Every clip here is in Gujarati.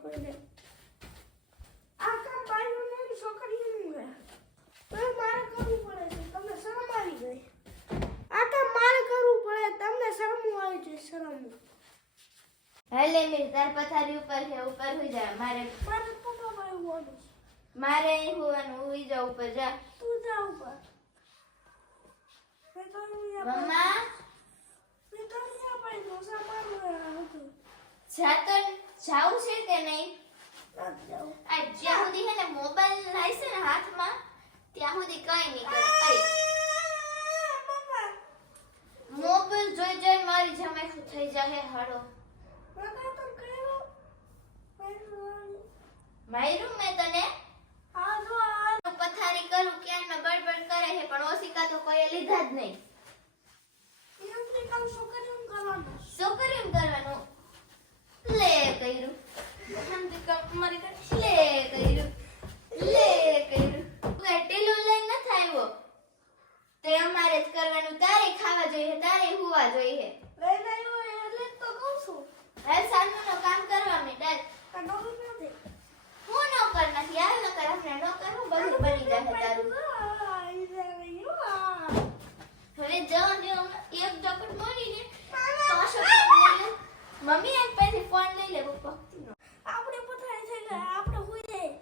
છોકરીને આખા મારે કરવું પડે પથારી ઉપર છે ઉપર હોઈ જા મારે મારે પપ્પા હોવાનું મારે હોવાનું હોઈ ઉપર જા. તું જા ઉપર. મમ્મા? મેં તો હતું. જાતો જાવું છે કે નહીં? આ જ્યાં સુધી હે ને મોબાઈલ લાઈશે ને હાથમાં ત્યાં સુધી કઈ નહીં કરે. મોબાઈલ જોઈ જોઈ મારી જમાઈ થઈ જાય હાડો કર્યું. કર્યું. માર્યું મેં તને? પથારી કરું ક્યાં મેં બડબડ કરે છે પણ ઓશિકા તો કોઈ લીધા જ નહીં. શું કામ છોકરીઓને કરવાનું. શું કર્યું એમ કરવાનું લે કર્યું સમજી કામ મારી લે કર્યું લે કર્યું તું કાંઈ ટીલું લઈને નથી આવ્યો તે અમારે જ કરવાનું તારે ખાવા જોઈએ તારે હોવા જોઈએ એટલે તો કહું છું. હવે સાંજનું કામ કરવા નવું નથી. હું નોકર નથી આ કર આપણે નોકર હું બધું બની જાય તારું. હવે જો જો એક જકટ મોરીને પાછો ફોન લઈ લે મમ્મી એક પછી ફોન લઈ લે પપ્પા આપણે પથારી થઈ ગયા આપણે હોઈ જાય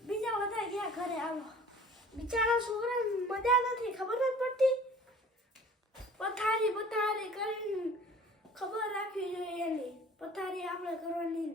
બીજા બધા ગયા ઘરે આવો બિચારા છોકરા મજા નથી, ખબર જ પડતી? પથારી પથારી કરીને ખબર રાખવી જોઈએ એની. પથારી આપણે કરવાની